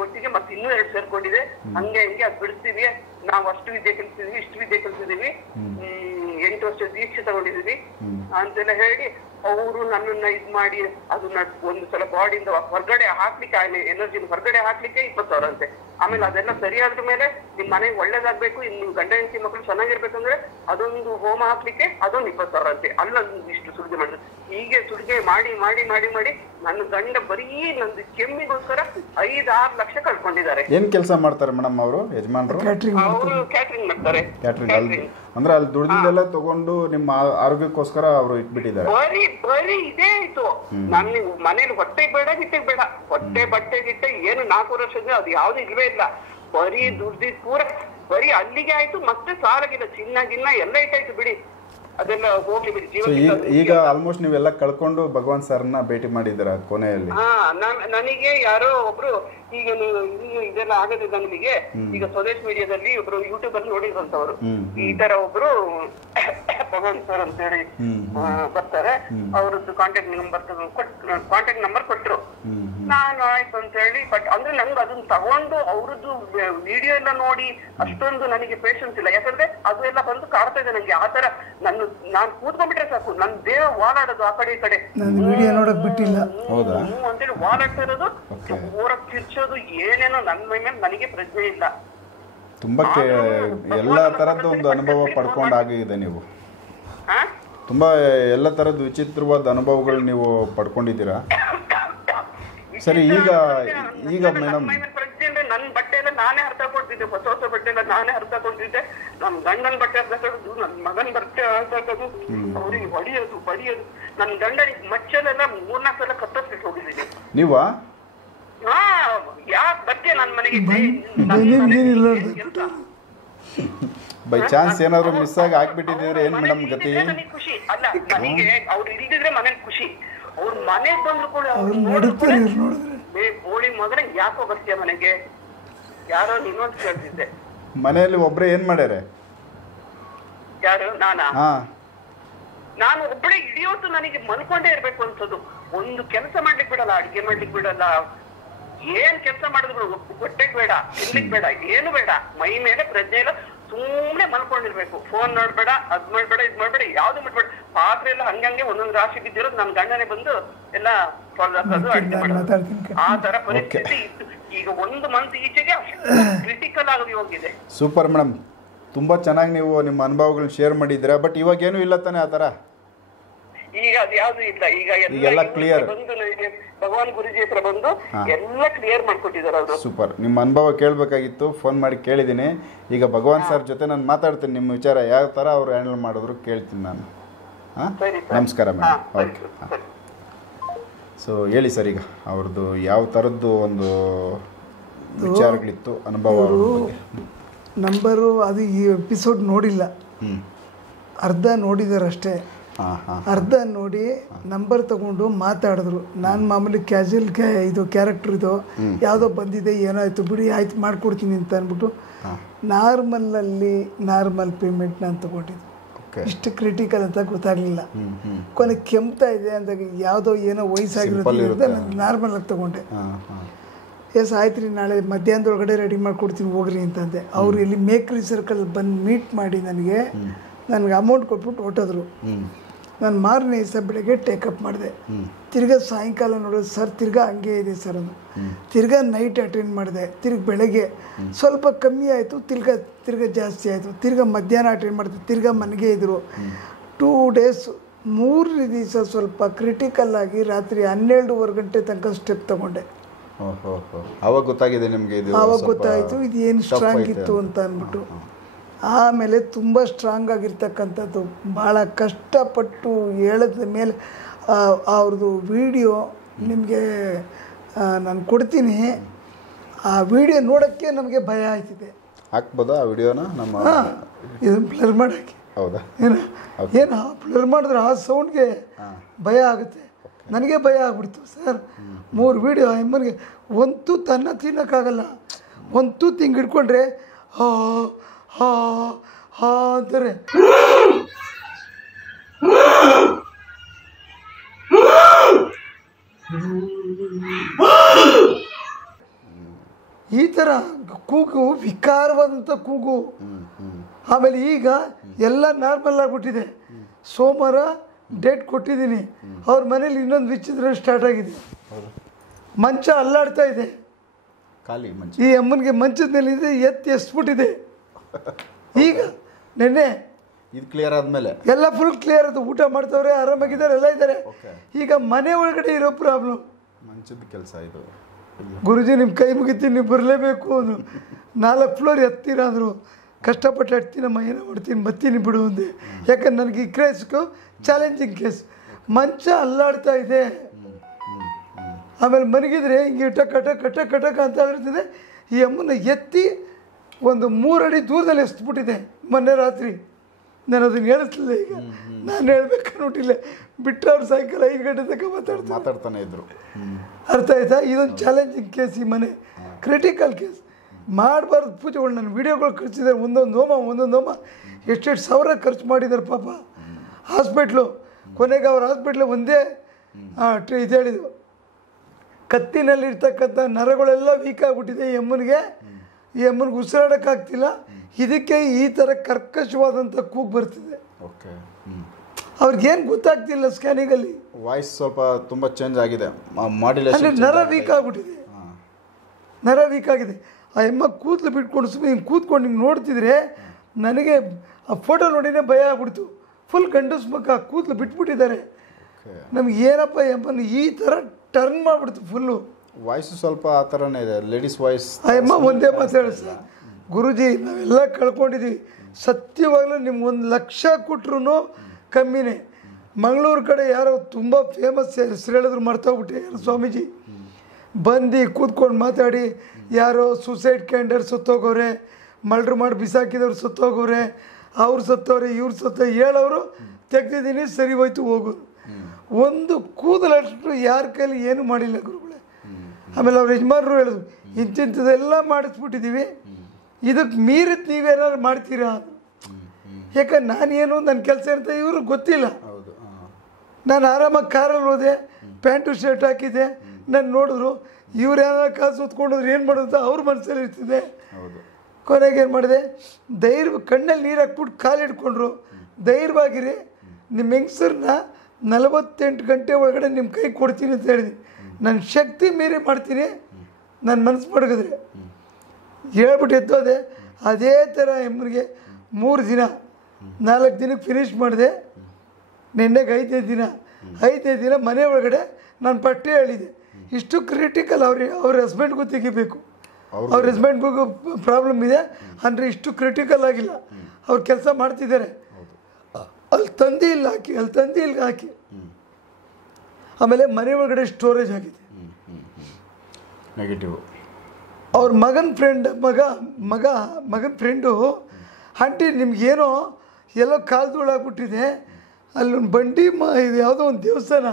ಒಟ್ಟಿಗೆ ಮತ್ತೆ ಇನ್ನೂ 2 ಸೇರ್ಕೊಂಡಿದೆ, ಹಂಗೆ ಹಿಂಗೆ ಅದ್ ಬಿಡಿಸ್ತೀವಿ, ನಾವು ಅಷ್ಟು ವಿದ್ಯೆ ಕಲಿಸಿದೀವಿ, ಇಷ್ಟು ವಿದ್ಯೆ ಕಲಿಸಿದೀವಿ, 8 ವರ್ಷ ದೀಕ್ಷೆ ತಗೊಂಡಿದೀವಿ ಅಂತೆಲ್ಲ ಹೇಳಿ ಅವರು ನನ್ನನ್ನ ಇದ್ ಮಾಡಿ ಅದನ್ನ ಒಂದು ಸಲ ಬಾಡಿಯಿಂದ ಹೊರಗಡೆ ಹಾಕ್ಲಿಕ್ಕೆ, ಎನರ್ಜಿನ ಹೊರಗಡೆ ಹಾಕ್ಲಿಕ್ಕೆ 20,000 ಅಂತೆ. ಆಮೇಲೆ ಅದೆಲ್ಲ ಸರಿಯಾದ ಮೇಲೆ ನಿಮ್ ಮನೆಗೆ ಒಳ್ಳೇದಾಗ್ಬೇಕು, ನಿಮ್ ಗಂಡ ಹೆಂಡತಿ ಮಕ್ಕಳು ಚೆನ್ನಾಗಿರ್ಬೇಕಂದ್ರೆ ಅದೊಂದು ಹೋಮ ಹಾಕ್ಲಿಕ್ಕೆ ಅದೊಂದು 20,000 ಅಂತೆ. ಅಲ್ಲೊಂದು ಇಷ್ಟು ಸುಲಿಗೆ ಮಾಡಿದ್ರು. ಹೀಗೆ ಸುಲಿಗೆ ಮಾಡಿ ಮಾಡಿ ಮಾಡಿ ಮಾಡಿ ನನ್ನ ಗಂಡ ಬರೀ ನಂದು ಕೆಮ್ಮಿಗೋಸ್ಕರ 5-6 ಲಕ್ಷ ಕಳ್ಕೊಂಡಿದ್ದಾರೆ. ಏನ್ ಕೆಲಸ ಮಾಡ್ತಾರೆ ಮೇಡಮ್ ಅವರು ಯಜಮಾನ್ರು? ಅವರು ಕ್ಯಾಟ್ರಿಂಗ್ ಮಾಡ್ತಾರೆ. ಅಂದ್ರೆ ಅಲ್ಲಿ ದುಡ್ಡಿಂದೆಲ್ಲ ತಗೊಂಡು ನಿಮ್ಮ ಆರೋಗ್ಯಕ್ಕೋಸ್ಕರ ಅವರು ಇಟ್ಬಿಟ್ಟಿದ್ದಾರೆ. ಬರೀ ಇದೇ ಆಯ್ತು. ನನ್ ಮನೇಲಿ ಹೊಟ್ಟೆ ಬೇಡ ಗಿಟ್ಟೆಗೆ ಬೇಡ, ಹೊಟ್ಟೆ ಬಟ್ಟೆ ಗಿಟ್ಟೆ ಏನು 4 ವರ್ಷದ ಅದು ಯಾವ್ದು ಇಲ್ವೇ ಇಲ್ಲ. ಬರೀ ದುಡ್ದಿದ್ ಪೂರ ಬರೀ ಅಲ್ಲಿಗೆ ಆಯ್ತು. ಮತ್ತೆ ಸಾಲಗಿಲ್ಲ, ಚಿನ್ನ ಗಿನ್ನ ಎಲ್ಲ ಇಟ್ಟಾಯ್ತು ಬಿಡಿ, ಅದೆಲ್ಲ ಹೋಗ್ಲಿ ಬಿಡಿ. ಈಗ ಆಲ್ಮೋಸ್ಟ್ ನೀವೆಲ್ಲ ಕಳ್ಕೊಂಡು ಭಗವಾನ್ ಸರ್ನ ಭೇಟಿ ಮಾಡಿದ್ದೀರಾ ಕೊನೆಯಲ್ಲಿ? ನನಗೆ ಯಾರೋ ಒಬ್ರು ಈಗ ನೀವು ಇದೆಲ್ಲ ಆಗೋದಿಲ್ಲ ನಿಮಗೆ, ಈಗ ಸ್ವದೇಶ್ ಮೀಡಿಯಾದಲ್ಲಿ ಒಬ್ರು ಯೂಟ್ಯೂಬ್ ಅಲ್ಲಿ ನೋಡಿದಂತವ್ರು ಈ ತರ ಒಬ್ರು ಭಗವಾನ್ ಸರ್ ಅಂತ ಹೇಳಿ ಬರ್ತಾರೆ, ಅವ್ರದ್ದು ಕಾಂಟ್ಯಾಕ್ಟ್ ನಂಬರ್ ಕೊಟ್ರು. ನಾನು ಆಯ್ತು ಅಂತ ಹೇಳಿ, ಬಟ್ ಅಂದ್ರೆ ನಂಗೆ ಅದನ್ನ ತಗೊಂಡು ಅವ್ರದ್ದು ವಿಡಿಯೋ ಎಲ್ಲ ನೋಡಿ ಅಷ್ಟೊಂದು ನನಗೆ ಪೇಷನ್ಸ್ ಇಲ್ಲ. ಯಾಕಂದ್ರೆ ಅದು ಎಲ್ಲ ಬಂದು ಕಾಡ್ತಾ ಇದೆ ನಂಗೆ. ಆತರ ನಾನು ಕೂತ್ಕೊಂಡ್ಬಿಟ್ರೆ ಸಾಕು, ನನ್ ದೇಹ ವಾಲಾಡೋದು ಆ ಕಡೆ ಈ ಕಡೆ ಅಂತೇಳಿ ವಾಲಾಡ್ತಾ ಇರೋದು, ಊರಕ್ಕೆ ಕಿರ್ಚೋದು, ಏನೇನೋ ನನ್ನ ಮೈ ಮೇಲೆ ನನಗೆ ಪ್ರಜ್ಞೆ ಇಲ್ಲ. ತುಂಬಾ ಎಲ್ಲ ತರದ್ದು ಒಂದು ಅನುಭವ ಪಡ್ಕೊಂಡಾಗಿದೆ ನೀವು. ತುಂಬಾ ಎಲ್ಲ ತರದ್ದು ವಿಚಿತ್ರವಾದ ಅನುಭವಗಳು ನೀವು ಪಡ್ಕೊಂಡಿದ್ದೀರಾ. ಸರಿ, ಈಗ ಮೇಡಮ್ ನನ್ ಬಟ್ಟೆ ಎಲ್ಲ ನಾನೇ ಹರ್ತಾ ಕೊಡ್ತಿದ್ದೆ, ಹೊಸ ಬಟ್ಟೆ ಎಲ್ಲ ನಾನೇ ಹರ್ತಾ ಕೊಡ್ತಿದ್ದೆ. ನನ್ ಗಂಡನ ಬಟ್ಟೆ ಹರ್ತಾಕೋದು, ನನ್ ಮಗನ ಬಟ್ಟೆ ಹರ್ತಾಕೋದು, ಅವ್ರಿಗೆ ಬಡಿಯೋದು. ನನ್ ಗಂಡನಿಗೆ ಮಚ್ಚಲೆಲ್ಲ 4-4 ಸಲ ಕತ್ತರಿಸ್ಬಿಟ್ಟು ಹೋಗಿದ್ದೀನಿ. ನೀವಾ? ಯಾಕೆ ಬರ್ತೀಯ ನನ್ ಮನೆಗೆ? ಬೈ ಚಾನ್ಸ್ ಏನಾದ್ರು ಮಿಸ್ ಆಗಿ ಹಾಕ್ಬಿಟ್ಟಿದ್ರೆ ಏನ್ ಮೇಡಮ್ ಗತಿ? ಖುಷಿ ಅಲ್ಲ ನನಗೆ, ಅವ್ರು ಇಲ್ದಿದ್ರೆ ಮನೇಲಿ ಖುಷಿ. ಅವ್ರ ಮನೆಗ್ ಬಂದ್ರು ಕೂಡ ಹೋಳಿ ಮಗನ ಯಾಕೋ ಬರ್ತೀಯ ಮನೆಗೆ, ಯಾರೋ ಇನ್ನೊಂದು ಕೇಳ್ತಿದ್ದೆ. ಮನೆಯಲ್ಲಿ ಒಬ್ರೆ ಏನ್ ಮಾಡ್ಯಾರೆ? ಯಾರು? ನಾನು ಒಬ್ಬಳೆ ಇಡಿಯೋತು. ನನಗೆ ಮಲ್ಕೊಂಡೇ ಇರ್ಬೇಕು ಅನ್ಸೋದು. ಒಂದು ಕೆಲಸ ಮಾಡ್ಲಿಕ್ಕೆ ಬಿಡಲ್ಲ, ಅಡಿಗೆ ಮಾಡ್ಲಿಕ್ಕೆ ಬಿಡಲ್ಲ, ಏನ್ ಕೆಲಸ ಮಾಡಿದ್ರು ಹೊಟ್ಟೆಗ್ ಬೇಡ, ತಿನ್ಲಿಕ್ ಬೇಡ, ಏನು ಬೇಡ, ಮೈ ಮೇಲೆ ಪ್ರಜ್ಞೆ ಇಲ್ಲ. ಸುಮ್ನೆ ಮಲ್ಕೊಂಡಿರ್ಬೇಕು, ಫೋನ್ ನೋಡ್ಬೇಡ, ಅದ್ ಮಾಡ್ಬೇಡ, ಇದ್ ಮಾಡ್ಬೇಡ, ಯಾವ್ದು ಮಾಡ್ಬೇಡ. ಪಾತ್ರೆ ಎಲ್ಲ ಹಂಗಂಗೆ ಒಂದೊಂದು ರಾಶಿ ಬಿದ್ದಿರೋದು ನನ್ ಗಂಡನೇ ಬಂದು ಎಲ್ಲ ಅಡಿಗೆ ಮಾಡೋದು. ಆ ತರ ಪರಿಸ್ಥಿತಿ ಇತ್ತು. ಈಗ 1 ಮಂತ್ ಈಚೆಗೆ ಕ್ರಿಟಿಕಲ್ ಆಗಿ ಹೋಗಿದೆ. ಸೂಪರ್ ಮೇಡಮ್, ತುಂಬಾ ಚೆನ್ನಾಗಿ ನೀವು ನಿಮ್ಮ ಅನುಭವಗಳನ್ನ ಶೇರ್ ಮಾಡಿದ್ದೀರಾ. ಬಟ್ ಇವಾಗ ಏನು ಇಲ್ಲ ತಾನೆ ಆ ತರ? ಈಗ ಅದು ಯಾವ್ದು ಇಲ್ಲ. ಈಗ ಎಲ್ಲ ಕ್ಲಿಯರ್. ಭಗವಾನ್ ಗುರುಜಿ ಹತ್ರ ಬಂದು ಎಲ್ಲ ಕ್ಲಿಯರ್ ಮಾಡ್ಕೊಟ್ಟಿದ್ದಾರೆ ಅವರು. ಸೂಪರ್. ನಿಮ್ಮ ಅನುಭವ ಕೇಳಬೇಕಾಗಿತ್ತು, ಫೋನ್ ಮಾಡಿ ಕೇಳಿದ್ದೀನಿ. ಈಗ ಭಗವಾನ್ ಸರ್ ಜೊತೆ ನಾನು ಮಾತಾಡ್ತೀನಿ, ನಿಮ್ಮ ವಿಚಾರ ಯಾವ ಥರ ಅವ್ರು ಹ್ಯಾಂಡಲ್ ಮಾಡಿದ್ರು ಕೇಳ್ತೀನಿ ನಾನು. ನಮಸ್ಕಾರ ಮೇಡಮ್. ಓಕೆ. ಸೊ ಹೇಳಿ ಸರ್, ಈಗ ಅವ್ರದ್ದು ಯಾವ ಥರದ್ದು ಒಂದು ವಿಚಾರಗಳಿತ್ತು, ಅನುಭವ? ನಂಬರು ಅದು ಈ ಎಪಿಸೋಡ್ ನೋಡಿಲ್ಲ, ಅರ್ಧ ನೋಡಿದಾರಷ್ಟೇ. ಅರ್ಧ ನೋಡಿ ನಂಬರ್ ತಗೊಂಡು ಮಾತಾಡಿದ್ರು. ನಾನು ಮಾಮೂಲಿ ಕ್ಯಾಶುಯಲ್ ಇದು ಕ್ಯಾರೆಕ್ಟರ್ ಇದು ಯಾವುದೋ ಬಂದಿದೆ, ಏನಾಯ್ತು ಬಿಡಿ ಆಯ್ತು ಮಾಡ್ಕೊಡ್ತೀನಿ ಅಂತ ಅಂದ್ಬಿಟ್ಟು ನಾರ್ಮಲ್ ಪೇಮೆಂಟ್ ನಾನು ತಗೊಂಡಿದ್ದು. ಇಷ್ಟು ಕ್ರಿಟಿಕಲ್ ಅಂತ ಗೊತ್ತಾಗಲಿಲ್ಲ. ಕೊನೆಗೆ ಕೆಮ್ತಾ ಇದೆ ಅಂದಾಗ ಯಾವುದೋ ಏನೋ ವಯಸ್ಸಾಗಿರೋದ್ರಿಂದ ನಾನು ನಾರ್ಮಲ್ ಆಗಿ ತಗೊಂಡೆ. ಎಸ್ ಆಯ್ತು ರೀ, ನಾಳೆ ಮಧ್ಯಾಹ್ನದೊಳಗಡೆ ರೆಡಿ ಮಾಡಿಕೊಡ್ತೀನಿ ಹೋಗ್ರಿ ಅಂತಂದೆ. ಅವರು ಇಲ್ಲಿ ಮೇಕ್ರಿ ಸರ್ಕಲ್ ಬಂದು ಮೀಟ್ ಮಾಡಿ ನನಗೆ ಅಮೌಂಟ್ ಕೊಟ್ಬಿಟ್ಟು ಹೊಟ್ಟೋದ್ರು. ನಾನು ಮಾರನೇ ದಿವಸ ಬೆಳಗ್ಗೆ ಟೇಕಪ್ ಮಾಡಿದೆ. ತಿರ್ಗಾ ಸಾಯಂಕಾಲ ನೋಡೋದು, ಸರ್ ತಿರ್ಗಾ ಹಂಗೆ ಇದೆ ಸರ್ ಅದು. ತಿರ್ಗಾ ನೈಟ್ ಅಟೆಂಡ್ ಮಾಡಿದೆ. ಬೆಳಗ್ಗೆ ಸ್ವಲ್ಪ ಕಮ್ಮಿ ಆಯಿತು, ತಿರ್ಗಾ ಜಾಸ್ತಿ ಆಯಿತು. ತಿರ್ಗಾ ಮಧ್ಯಾಹ್ನ ಅಟೆಂಡ್ ಮಾಡಿದೆ, ತಿರ್ಗಾ ಮನೆಗೆ ಇದ್ದರು. 2 ಡೇಸ್ 3 ದಿವಸ ಸ್ವಲ್ಪ ಕ್ರಿಟಿಕಲ್ ಆಗಿ ರಾತ್ರಿ 12:15 ಗಂಟೆ ತನಕ ಸ್ಟೆಪ್ ತಗೊಂಡೆ. ಅವಾಗ ಗೊತ್ತಾಗಿದೆ ನಿಮಗೆ? ಆವಾಗ ಗೊತ್ತಾಯಿತು ಇದು ಏನು ಸ್ಟ್ರಾಂಗ್ ಇತ್ತು ಅಂತ ಅಂದ್ಬಿಟ್ಟು. ಆಮೇಲೆ ತುಂಬ ಸ್ಟ್ರಾಂಗ್ ಆಗಿರ್ತಕ್ಕಂಥದ್ದು, ಭಾಳ ಕಷ್ಟಪಟ್ಟು ಹೇಳಿದ ಮೇಲೆ ಅವ್ರದ್ದು ವಿಡಿಯೋ ನಿಮಗೆ ನಾನು ಕೊಡ್ತೀನಿ. ಆ ವಿಡಿಯೋ ನೋಡೋಕ್ಕೆ ನಮಗೆ ಭಯ ಆಯ್ತಿದೆ. ಹಾಕ್ಬೋದಾ ಆ ವಿಡಿಯೋನ ನಮ್ಮ ಇದನ್ನು ಬ್ಲರ್ ಮಾಡೋಕ್ಕೆ? ಹೌದಾ? ಏನು ಬ್ಲರ್ ಮಾಡಿದ್ರೆ ಆ ಸೌಂಡ್ಗೆ ಭಯ ಆಗುತ್ತೆ. ನನಗೆ ಭಯ ಆಗ್ಬಿಡ್ತು ಸರ್. 3 ವಿಡಿಯೋ ಅಮ್ಮನಿಗೆ ಒಂದು ತನ್ನ ತಿನ್ನೋಕ್ಕಾಗಲ್ಲ. ಒಂದು ತೂತು ಹಿಂಗೆ ಹಿಡ್ಕೊಂಡ್ರೆ ಹಾ ಹಾ ಹಾ ಅಂತಾರೆ. ಈ ಥರ ಕೂಗು ವಿಕಾರವಾದಂಥ ಕೂಗು. ಆಮೇಲೆ ಈಗ ಎಲ್ಲ ನಾರ್ಮಲ್ ಆಗಿಬಿಟ್ಟಿದೆ. ಸೋಮವಾರ ಡೇಟ್ ಕೊಟ್ಟಿದ್ದೀನಿ. ಅವ್ರ ಮನೇಲಿ ಇನ್ನೊಂದು ವಿಚಿತ್ರ ಸ್ಟಾರ್ಟ್ ಆಗಿದೆ. ಮಂಚ ಅಲ್ಲಾಡ್ತಾ ಇದೆ. ಈ ಅಮ್ಮನಿಗೆ ಮಂಚದ ಮೇಲೆ ಇದೆ, ಎಸ್ಬಿಟ್ಟಿದೆ. ಈಗ ನೆನ್ನೆ ಇದು ಕ್ಲಿಯರ್ ಆದಮೇಲೆ ಎಲ್ಲ ಫುಲ್ ಕ್ಲಿಯರ್ ಅದು. ಊಟ ಮಾಡ್ತವ್ರೆ, ಆರಾಮಾಗಿದ್ದಾರೆ, ಎಲ್ಲ ಇದ್ದಾರೆ. ಈಗ ಮನೆ ಒಳಗಡೆ ಇರೋ ಪ್ರಾಬ್ಲಮ್. ಮಂಚದ ಕೆಲಸ ಇದು. ಗುರುಜಿ ನಿಮ್ಮ ಕೈ ಮುಗಿತೀನಿ, ನೀವು ಬರಲೇಬೇಕು ಅಂದರು. 4 ಫ್ಲೋರ್ ಎತ್ತೀರಾ ಅಂದರು. ಕಷ್ಟಪಟ್ಟು ಹಟ್ತೀನಮ್ಮ, ಏನೋ ಮಾಡ್ತೀನಿ, ಬರ್ತೀನಿ ಬಿಡು ಅಂದೆ. ಯಾಕಂದ್ರೆ ನನಗೆ ಈ ಕೇಸ್ಗೂ ಚಾಲೆಂಜಿಂಗ್ ಕೇಸ್. ಮಂಚ ಅಲ್ಲಾಡ್ತಾ ಇದೆ. ಆಮೇಲೆ ಮನಗಿದ್ರೆ ಹಿಂಗೆ ಟಕ ಟಕ ಟಕ ಟಕ ಅಂತ ಇರ್ತದೆ. ಈ ಅಮ್ಮನ ಎತ್ತಿ ಒಂದು 3 ಅಡಿ ದೂರದಲ್ಲಿ ಎಸ್ಬಿಟ್ಟಿದೆ ಮೊನ್ನೆ ರಾತ್ರಿ. ನಾನು ಅದನ್ನು ಹೇಳಿಸ್ಲಿಲ್ಲ. ಈಗ ನಾನು ಹೇಳ್ಬೇಕನ್ನೋಟಿಲ್ಲ. ಬಿಟ್ಟರೆ ಅವ್ರು ಸಾಯಂಕಾಲ 5 ಗಂಟೆ ತನಕ ಮಾತಾಡ್ತಾನೆ ಇದ್ರು. ಅರ್ಥ ಆಯ್ತಾ? ಇದೊಂದು ಚಾಲೆಂಜಿಂಗ್ ಕೇಸ್. ಈ ಮನೆ ಕ್ರಿಟಿಕಲ್ ಕೇಸ್. ಮಾಡಬಾರ್ದು ಪೂಜೆಗಳು. ನನ್ನ ವೀಡಿಯೋಗಳು ಖರ್ಚಿದ್ದಾರೆ. ಒಂದೊಂದು ಹೋಮ ಎಷ್ಟೆಷ್ಟು ಸಾವಿರ ಖರ್ಚು ಮಾಡಿದ್ದಾರೆ ಪಾಪ. ಹಾಸ್ಪಿಟ್ಲು ಕೊನೆಗೆ ಅವ್ರ ಹಾಸ್ಪಿಟ್ಲು ಒಂದೇ ಇದು ಹೇಳಿದ್ರು, ಕತ್ತಿನಲ್ಲಿರ್ತಕ್ಕಂಥ ನರಗಳೆಲ್ಲ ವೀಕ್ ಆಗಿಬಿಟ್ಟಿದೆ ಈ ಅಮ್ಮನಿಗೆ ಉಸಿರಾಡೋಕ್ಕಾಗ್ತಿಲ್ಲ. ಇದಕ್ಕೆ ಈ ಥರ ಕರ್ಕಶವಾದಂಥ ಕೂಗು ಬರ್ತಿದೆ. ಅವ್ರಿಗೇನು ಗೊತ್ತಾಗ್ತಿಲ್ಲ. ಸ್ಕ್ಯಾನಿಂಗಲ್ಲಿ ವಾಯ್ಸ್ ಸ್ವಲ್ಪ ತುಂಬ ಚೇಂಜ್ ಆಗಿದೆ. ನರ ವೀಕ್ ಆಗಿಬಿಟ್ಟಿದೆ. ನರ ವೀಕ್ ಆಗಿದೆ. ಆ ಅಮ್ಮ ಕೂದಲು ಬಿಟ್ಕೊಂಡು ಸುಮ್ಮನೆ ಹಿಂಗೆ ಕೂತ್ಕೊಂಡು ಹಿಂಗೆ ನೋಡ್ತಿದ್ರೆ ನನಗೆ ಆ ಫೋಟೋ ನೋಡಿನೇ ಭಯ ಆಗ್ಬಿಡ್ತು. ಫುಲ್ ಗಂಡಸ್ ಮುಖ, ಕೂದಲು ಬಿಟ್ಬಿಟ್ಟಿದ್ದಾರೆ. ನಮ್ಗೆ ಏನಪ್ಪ ಅಮ್ಮನ ಈ ಥರ ಟರ್ನ್ ಮಾಡಿಬಿಡ್ತು ಫುಲ್ಲು. ವಾಯ್ಸು ಸ್ವಲ್ಪ ಆ ಥರನೇ ಇದೆ, ಲೇಡೀಸ್ ವಾಯ್ಸ್. ಆ ಅಮ್ಮ ಒಂದೇ ಮಾತಾಡಿ ಸರ್, ಗುರುಜಿ ನಾವೆಲ್ಲ ಕಳ್ಕೊಂಡಿದ್ದೀವಿ. ಸತ್ಯವಾಗಲೂ ನಿಮ್ಗೆ 1 ಲಕ್ಷ ಕೊಟ್ರು ಕಮ್ಮಿನೇ. ಮಂಗಳೂರು ಕಡೆ ಯಾರೋ ತುಂಬ ಫೇಮಸ್ ಹೆಸರು ಹೇಳಿದ್ರು, ಮರ್ತೋಗ್ಬಿಟ್ಟೆ. ಯಾರು ಸ್ವಾಮೀಜಿ ಬಂದು ಕೂತ್ಕೊಂಡು ಮಾತಾಡಿ, ಯಾರೋ ಸೂಸೈಡ್ ಕ್ಯಾಂಡರ್ ಸತ್ತೋಗೋರೆ, ಮಲ್ಡ್ರ್ ಮಾಡಿ ಬಿಸಾಕಿದವ್ರು ಸತ್ತೋಗೋರೆ, ಅವ್ರು ಸತ್ತವ್ರೆ, ಇವ್ರು ಹೇಳೋರು ತೆಗ್ದಿದ್ದೀನಿ, ಸರಿ ಹೋಯ್ತು ಹೋಗೋದು. ಒಂದು ಕೂದಲಷ್ಟು ಯಾರ ಕೈಲಿ ಏನು ಮಾಡಿಲ್ಲ ಗುರುಗಳೇ. ಆಮೇಲೆ ಅವ್ರ ಯಜಮಾನರು ಹೇಳಿದ್ರು, ಇಂಥದ್ದೆಲ್ಲ ಮಾಡಿಸ್ಬಿಟ್ಟಿದ್ದೀವಿ, ಇದಕ್ಕೆ ಮೀರಿದ್ದು ನೀವೇನಾದ್ರು ಮಾಡ್ತೀರಾ? ಯಾಕಂದ್ರೆ ನಾನೇನು ನನ್ನ ಕೆಲಸ ಅಂತ ಇವ್ರಿಗೆ ಗೊತ್ತಿಲ್ಲ. ನಾನು ಆರಾಮಾಗಿ ಕಾರಲ್ಲಿ ಹೋದೆ, ಪ್ಯಾಂಟು ಶರ್ಟ್ ಹಾಕಿದ್ದೆ. ನಾನು ನೋಡಿದ್ರು ಇವ್ರು ಏನಾರು ಕಾಸು ಹೊತ್ಕೊಂಡೋದ್ರು ಏನು ಮಾಡೋದು ಅಂತ ಅವ್ರ ಮನಸ್ಸಲ್ಲಿ ಇರ್ತಿದೆ. ಕೊನೆಗೆ ಏನು ಮಾಡಿದೆ, ಕಣ್ಣಲ್ಲಿ ನೀರು ಹಾಕ್ಬಿಟ್ಟು ಕಾಲು ಹಿಡ್ಕೊಂಡ್ರು. ಧೈರ್ಯವಾಗಿರಿ, ನಿಮ್ಮ ಹೆಂಗಸರನ್ನ 48 ಗಂಟೆ ಒಳಗಡೆ ನಿಮ್ಮ ಕೈ ಕೊಡ್ತೀನಿ ಅಂತ ಹೇಳಿದೆ. ನನ್ನ ಶಕ್ತಿ ಮೀರಿ ಮಾಡ್ತೀನಿ, ನನ್ನ ಮನಸ್ಸು ಮಡಗಿದ್ರೆ ಹೇಳ್ಬಿಟ್ಟು ಎತ್ತೋದೆ. ಅದೇ ಥರ ಎಮ್ಮನಿಗೆ 3 ದಿನ 4 ದಿನಕ್ಕೆ ಫಿನಿಷ್ ಮಾಡಿದೆ. ನಿನ್ನೆಗೆ 5ನೇ ದಿನ ಮನೆ ಒಳಗಡೆ ನಾನು ಪಟ್ಟಿ ಹೇಳಿದೆ. ಇಷ್ಟು ಕ್ರಿಟಿಕಲ್. ಅವ್ರ ಹಸ್ಬೆಂಡ್ಗೂ ತೆಗಿಬೇಕು. ಅವ್ರ ಹಸ್ಬೆಂಡ್ಗೂ ಪ್ರಾಬ್ಲಮ್ ಇದೆ ಅಂದರೆ ಇಷ್ಟು ಕ್ರಿಟಿಕಲ್ ಆಗಿಲ್ಲ. ಅವ್ರು ಕೆಲಸ ಮಾಡ್ತಿದ್ದಾರೆ. ಅಲ್ಲಿ ತಂದಿ ಇಲ್ಲಿ ಹಾಕಿ ಆಮೇಲೆ ಮನೆ ಒಳಗಡೆ ಸ್ಟೋರೇಜ್ ಆಗಿದೆ. ನೆಗೆಟಿವ್. ಅವ್ರ ಮಗನ ಫ್ರೆಂಡು, ಆಂಟಿ ನಿಮ್ಗೇನೋ ಎಲ್ಲೋ ಕಾಲ್ದೂಳಾಗ್ಬಿಟ್ಟಿದೆ, ಅಲ್ಲೊಂದು ಬಂಡಿ ಇದು ಯಾವುದೋ ಒಂದು ದೇವಸ್ಥಾನ,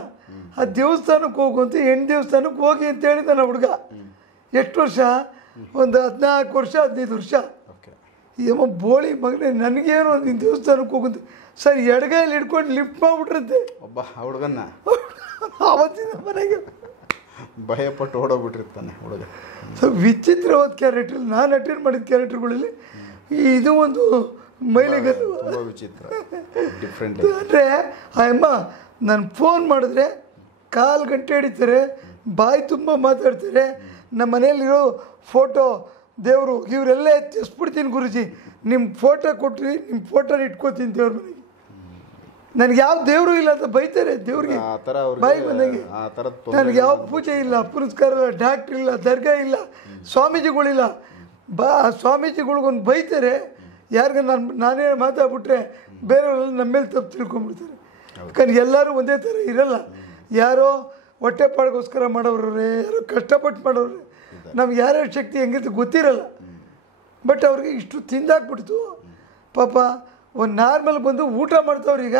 ಆ ದೇವಸ್ಥಾನಕ್ಕೆ ಹೋಗು ಅಂತ, ಹೆಣ್ಣು ದೇವಸ್ಥಾನಕ್ಕೆ ಹೋಗಿ ಅಂತ ಹೇಳಿದ ಹುಡುಗ. ಎಷ್ಟು ವರ್ಷ? ಒಂದು 14 ವರ್ಷ 15 ವರ್ಷ. ಏಮೋ ಬೋಳಿ ಮಗನೇ, ನನಗೇನೋ ನಿನ್ನ ದೇವಸ್ಥಾನಕ್ಕೆ ಹೋಗುಂತ. ಸರ್ ಎಡಗೈಯಲ್ಲಿ ಹಿಡ್ಕೊಂಡು ಲಿಫ್ಟ್ ಮಾಡಿಬಿಟ್ರಂತೆ ಒಬ್ಬ ಹುಡುಗನ್ನ. ಆವತ್ತಿನ ಮನೆಗೆ ಭಯಪಟ್ಟು ಓಡೋಗ್ಬಿಟ್ಟಿರ್ತಾನೆ ಹುಡುಗ. ಸೊ ವಿಚಿತ್ರವಾದ ಕ್ಯಾರೆಕ್ಟರ್. ನಾನು ಅಟೆಂಡ್ ಮಾಡಿದ ಕ್ಯಾರೆಕ್ಟರ್ಗಳಲ್ಲಿ ಇದು ಒಂದು ಮೈಲಿಗಲ್ಲು. ವಿಚಿತ್ರ, ಡಿಫ್ರೆಂಟ್. ಅಂದರೆ ಆ ಅಮ್ಮ ನಾನು ಫೋನ್ ಮಾಡಿದ್ರೆ 1/4 ಗಂಟೆ ಹಿಡಿತಾರೆ, ಬಾಯಿ ತುಂಬ ಮಾತಾಡ್ತಾರೆ. ನಮ್ಮ ಮನೆಯಲ್ಲಿರೋ ಫೋಟೋ, ದೇವರು ಇವರೆಲ್ಲ ಎತ್ತಿಸ್ಬಿಡ್ತೀನಿ ಗುರುಜಿ, ನಿಮ್ಮ ಫೋಟೋ ಕೊಟ್ರಿ, ನಿಮ್ಮ ಫೋಟೋನ ಇಟ್ಕೋತೀನಿ ದೇವ್ರ ಮನೆಗೆ. ನನಗೆ ಯಾವ ದೇವರು ಇಲ್ಲ ಅಂತ ಬೈತಾರೆ ದೇವ್ರಿಗೆ ಬಾಯಿ ಬಂದಂಗೆ. ನನಗೆ ಯಾವ ಪೂಜೆ ಇಲ್ಲ, ಪುರಸ್ಕಾರ ಇಲ್ಲ, ಡಾಕ್ಟ್ರ್ ಇಲ್ಲ, ದರ್ಗಾ ಇಲ್ಲ, ಸ್ವಾಮೀಜಿಗಳಿಲ್ಲ. ಸ್ವಾಮೀಜಿಗಳಿಗೊಂದು ಬೈತಾರೆ, ಯಾರಿಗ ನಾನೇ ಮಾತಾಡ್ಬಿಟ್ರೆ ಬೇರೆಯವರೆಲ್ಲ ನಮ್ಮ ಮೇಲೆ ತಪ್ಪು ತಿಳ್ಕೊಂಬಿಡ್ತಾರೆ. ಯಾಕಂದ್ರೆ ಎಲ್ಲರೂ ಒಂದೇ ಥರ ಇರಲ್ಲ. ಯಾರೋ ಹೊಟ್ಟೆ ಪಾಡಿಗೋಸ್ಕರ ಮಾಡೋವ್ರೆ, ಯಾರೋ ಕಷ್ಟಪಟ್ಟು ಮಾಡೋವ್ರೆ, ನಮ್ಗೆ ಯಾರ್ಯಾರ ಶಕ್ತಿ ಹೆಂಗಿರುತ್ತೆ ಗೊತ್ತಿರಲ್ಲ. ಬಟ್ ಅವ್ರಿಗೆ ಇಷ್ಟು ತಿಂದಾಕ್ಬಿಡ್ತು ಪಾಪ. ಒಂದು ನಾರ್ಮಲ್ ಬಂದು ಊಟ ಮಾಡ್ತಾವ್ರು. ಈಗ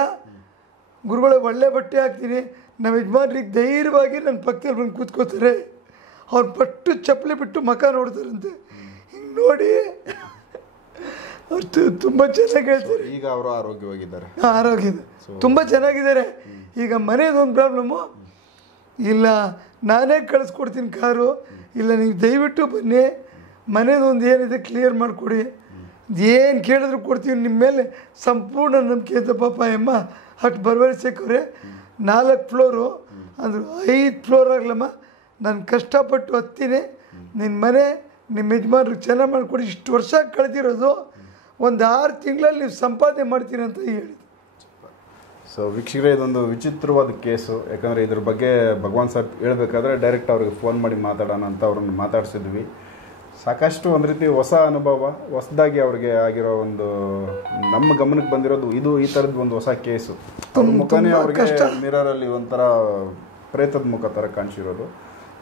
ಗುರುಗಳಿಗೆ ಒಳ್ಳೆ ಬಟ್ಟೆ ಹಾಕ್ತೀನಿ, ನಮ್ಮ ಯಜಮಾನ್ರಿಗೆ ಧೈರ್ಯವಾಗಿ ನನ್ನ ಪಕ್ಕದಲ್ಲಿ ಬಂದು ಕೂತ್ಕೋತಾರೆ. ಅವ್ರು ಪಟ್ಟು ಚಪ್ಪಲಿ ಬಿಟ್ಟು ಮಖ ನೋಡ್ತಾರಂತೆ. ಹಿಂಗೆ ನೋಡಿ ಅವ್ರು ತುಂಬ ಚೆನ್ನಾಗಿ ಹೇಳ್ತಾರೆ. ಈಗ ಅವರು ಆರೋಗ್ಯವಾಗಿದ್ದಾರೆ. ಆರೋಗ್ಯದ ತುಂಬ ಚೆನ್ನಾಗಿದ್ದಾರೆ. ಈಗ ಮನೇದೊಂದು ಪ್ರಾಬ್ಲಮ್ಮು, ಇಲ್ಲ ನಾನೇ ಕಳಿಸ್ಕೊಡ್ತೀನಿ ಕಾರು, ಇಲ್ಲ ನೀವು ದಯವಿಟ್ಟು ಬನ್ನಿ, ಮನೇದೊಂದು ಏನಿದೆ ಕ್ಲಿಯರ್ ಮಾಡಿಕೊಡಿ, ಏನು ಕೇಳಿದ್ರು ಕೊಡ್ತೀವಿ, ನಿಮ್ಮ ಮೇಲೆ ಸಂಪೂರ್ಣ ನಂಬಿಕೆ ಅಂತ ಪಾಪ ಅಮ್ಮ ಅಷ್ಟು ಭರವಸೆಕ್ಕವ್ರೆ. 4 ಫ್ಲೋರು ಅಂದರು, 5 ಫ್ಲೋರ್ ಆಗಲಮ್ಮ, ನಾನು ಕಷ್ಟಪಟ್ಟು ಹತ್ತೀನಿ, ನಿನ್ನ ಮನೆ ನಿಮ್ಮ ಯಜಮಾನ್ರಿಗೆ ಚೆನ್ನಾಗಿ ಮಾಡಿಕೊಡಿ, ಇಷ್ಟು ವರ್ಷ ಕಳೆದಿರೋದು, ಒಂದು 6 ತಿಂಗಳಲ್ಲಿ ನೀವು ಸಂಪಾದನೆ ಮಾಡ್ತೀನಿ ಅಂತ ಹೇಳಿದ್ರು. ಸೊ ವೀಕ್ಷಕರೇ, ಇದೊಂದು ವಿಚಿತ್ರವಾದ ಕೇಸು. ಯಾಕಂದರೆ ಇದ್ರ ಬಗ್ಗೆ ಭಗವಾನ್ ಸರ್ ಹೇಳಬೇಕಾದ್ರೆ ಡೈರೆಕ್ಟ್ ಅವ್ರಿಗೆ ಫೋನ್ ಮಾಡಿ ಮಾತಾಡೋಣ ಅಂತ ಅವ್ರನ್ನ ಮಾತಾಡ್ಸಿದ್ವಿ. ಸಾಕಷ್ಟು ಒಂದು ರೀತಿ ಹೊಸ ಅನುಭವ, ಹೊಸದಾಗಿ ಅವ್ರಿಗೆ ಆಗಿರೋ ಒಂದು ನಮ್ಮ ಗಮನಕ್ಕೆ ಬಂದಿರೋದು ಇದು. ಈ ಥರದ್ದು ಒಂದು ಹೊಸ ಕೇಸು. ಅವ್ರ ಮುಖನೇ ಅವ್ರಿಗೆ ಮಿರರಲ್ಲಿ ಒಂಥರ ಪ್ರೇತದ ಮುಖ ಥರ ಕಾಣಿಸಿರೋದು.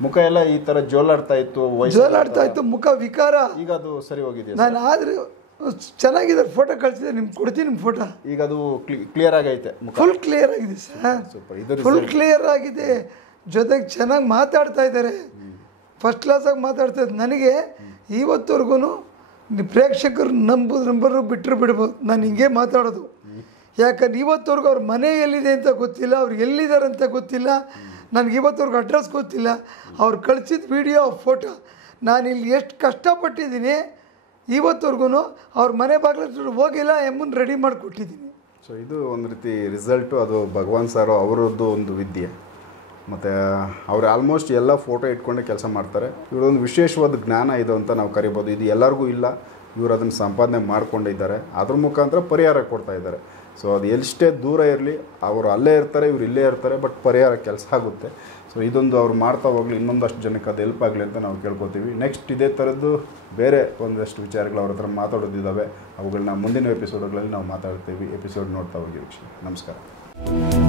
ಮುಖ ಎಲ್ಲ ಈ ಥರ ಜೋಲಾಡ್ತಾ ಇತ್ತು, ಮುಖ ವಿಕಾರ. ಈಗ ಅದು ಸರಿ ಹೋಗಿದೆ. ನಾನು ಆದರೆ ಚೆನ್ನಾಗಿದೆ, ಫೋಟೋ ಕಳಿಸಿದೆ, ನಿಮ್ಗೆ ಕೊಡ್ತೀನಿ ನಿಮ್ಮ ಫೋಟೋ. ಈಗ ಅದು ಕ್ಲಿಯರ್ ಆಗೈತೆ, ಫುಲ್ ಕ್ಲಿಯರ್ ಆಗಿದೆ ಸರ್, ಫುಲ್ ಕ್ಲಿಯರ್ ಆಗಿದೆ. ಜೊತೆಗೆ ಚೆನ್ನಾಗಿ ಮಾತಾಡ್ತಾ ಇದ್ದಾರೆ, ಫಸ್ಟ್ ಕ್ಲಾಸಾಗಿ ಮಾತಾಡ್ತಾ ಇದ್ದಾರೆ. ನನಗೆ ಇವತ್ತವರೆಗೂ ಪ್ರೇಕ್ಷಕರು ನಂಬರು ಬಿಟ್ಟರು ಬಿಡ್ಬೋದು, ನಾನು ಹಿಂಗೆ ಮಾತಾಡೋದು. ಯಾಕಂದ್ರೆ ಇವತ್ತವರೆಗೂ ಅವ್ರ ಮನೆ ಎಲ್ಲಿದೆ ಅಂತ ಗೊತ್ತಿಲ್ಲ, ಅವ್ರು ಎಲ್ಲಿದ್ದಾರೆ ಅಂತ ಗೊತ್ತಿಲ್ಲ, ನನಗೆ ಇವತ್ತವರೆಗೂ ಅಡ್ರೆಸ್ ಗೊತ್ತಿಲ್ಲ. ಅವ್ರು ಕಳಿಸಿದ ವಿಡಿಯೋ ಫೋಟೋ, ನಾನು ಇಲ್ಲಿ ಎಷ್ಟು ಕಷ್ಟಪಟ್ಟಿದ್ದೀನಿ, ಇವತ್ತವರೆಗೂ ಅವ್ರ ಮನೆ ಬಾಗಿಲು ಹೋಗಿಲ್ಲ, ಎಮ್ಮನ್ನು ರೆಡಿ ಮಾಡಿಕೊಟ್ಟಿದ್ದೀನಿ. ಸೊ ಇದು ಒಂದು ರೀತಿ ರಿಸಲ್ಟು. ಅದು ಭಗವಾನ್ ಸಾರು ಅವರದ್ದು ಒಂದು ವಿದ್ಯೆ. ಮತ್ತು ಅವ್ರು ಆಲ್ಮೋಸ್ಟ್ ಎಲ್ಲ ಫೋಟೋ ಇಟ್ಕೊಂಡೇ ಕೆಲಸ ಮಾಡ್ತಾರೆ. ಇವರೊಂದು ವಿಶೇಷವಾದ ಜ್ಞಾನ ಇದು ಅಂತ ನಾವು ಕರಿಬೋದು. ಇದು ಎಲ್ಲರಿಗೂ ಇಲ್ಲ, ಇವರು ಅದನ್ನು ಸಂಪಾದನೆ ಮಾಡ್ಕೊಂಡಿದ್ದಾರೆ, ಅದ್ರ ಮುಖಾಂತರ ಪರಿಹಾರ ಕೊಡ್ತಾ ಇದ್ದಾರೆ. ಸೊ ಅದು ಎಷ್ಟೇ ದೂರ ಇರಲಿ, ಅವರು ಅಲ್ಲೇ ಇರ್ತಾರೆ, ಇವ್ರು ಇಲ್ಲೇ ಇರ್ತಾರೆ, ಬಟ್ ಪರಿಹಾರ ಕೆಲಸ ಆಗುತ್ತೆ. ಸೊ ಇದೊಂದು ಅವ್ರು ಮಾಡ್ತಾ ಹೋಗಲಿ, ಇನ್ನೊಂದಷ್ಟು ಜನಕ್ಕೆ ಅದು ಹೆಲ್ಪ್ ಆಗಲಿ ಅಂತ ನಾವು ಕೇಳ್ಕೊತೀವಿ. ನೆಕ್ಸ್ಟ್ ಇದೇ ಥರದ್ದು ಬೇರೆ ಒಂದಷ್ಟು ವಿಚಾರಗಳು ಅವ್ರ ಹತ್ರ ಮಾತಾಡೋದಿದ್ದಾವೆ, ಅವುಗಳನ್ನ ಮುಂದಿನ ಎಪಿಸೋಡ್ಗಳಲ್ಲಿ ನಾವು ಮಾತಾಡ್ತೀವಿ. ಎಪಿಸೋಡ್ ನೋಡ್ತಾ ಹೋಗಿ ವೀಕ್ಷಣೆ. ನಮಸ್ಕಾರ.